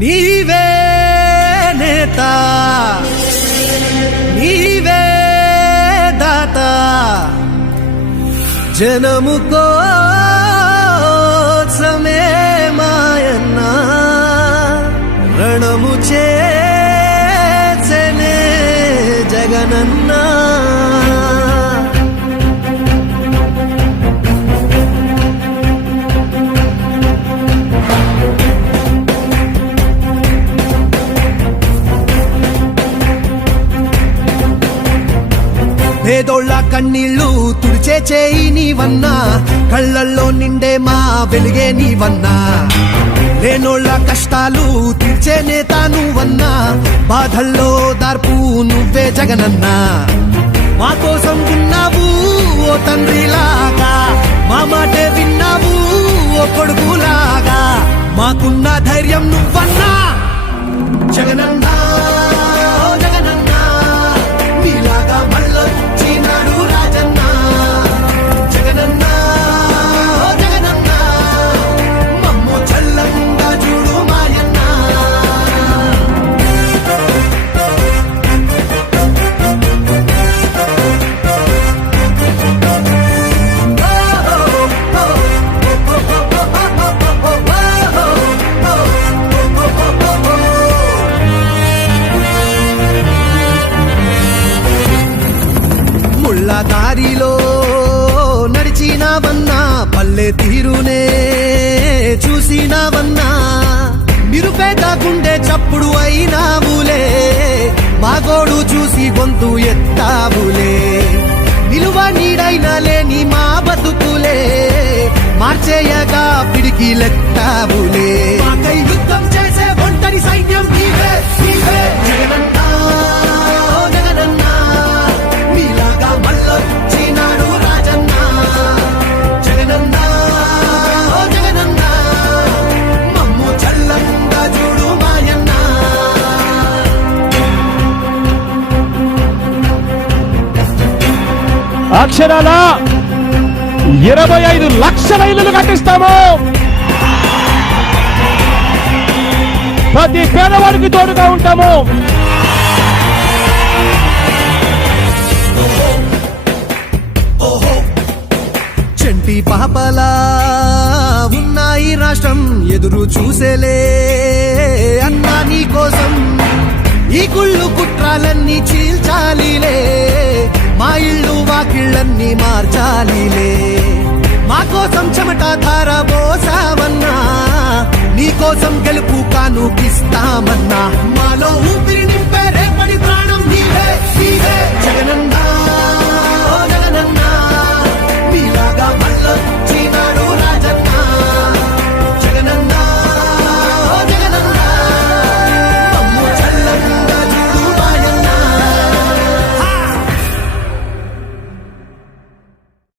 నీవే నేత నీవే దాత జనము కోసమే మాయన్న రణము చేసెనే జగనన్న పేదోళ్ళ కన్నీళ్లు తుడిచే చేయి నీవన్నా కళ్ళల్లో నిండే మా వెలుగే నీవన్నా లేనోళ్ళ కష్టాలు తీర్చే నేత నువ్వన్నా బాధల్లో దార్పు నువ్వే జగనన్నా మా కోసం ఉన్నావు ఓ తండ్రిలాగా మా మాటే విన్నావు ఓ కొడుకులాగా మాకున్న ధైర్యం నువ్వన్నా జగనన్నా దారిలో నడిచినావన్నా పల్లె తీరునే చూసినావన్నా నిరుపేద గుండె చప్పుడు అయినావులే మా గోడు చూసి గొంతు ఎత్తావులే నిలువ నీడైన లేని మా బతుకులే మార్చేయగా పిడికి లెత్తావులే యుద్ధం చేసే ఒంటరి సైన్యం నీవే జగనన్నా అక్షరాల 25 లక్షల ఇళ్లు కట్టిస్తాము. ప్రతి పేదవాడికి తోడుగా ఉంటాము. చంటి పాపలా ఉన్నాయి రాష్ట్రం ఎదురు చూసేలే అన్నా నీ కోసం ఈ కుళ్ళు కుట్రాలన్నీ చీల్చాలిలే మా ఇళ్ళు వాకిళ్ళన్నీ మార్చాలిలే మా కోసం చెమట ధార పోసావన్నా నీ కోసం గెలుపు కానుకిస్తామన్నా మాలో ఊపిరి నింపే రేపటి ప్రాణం నీవే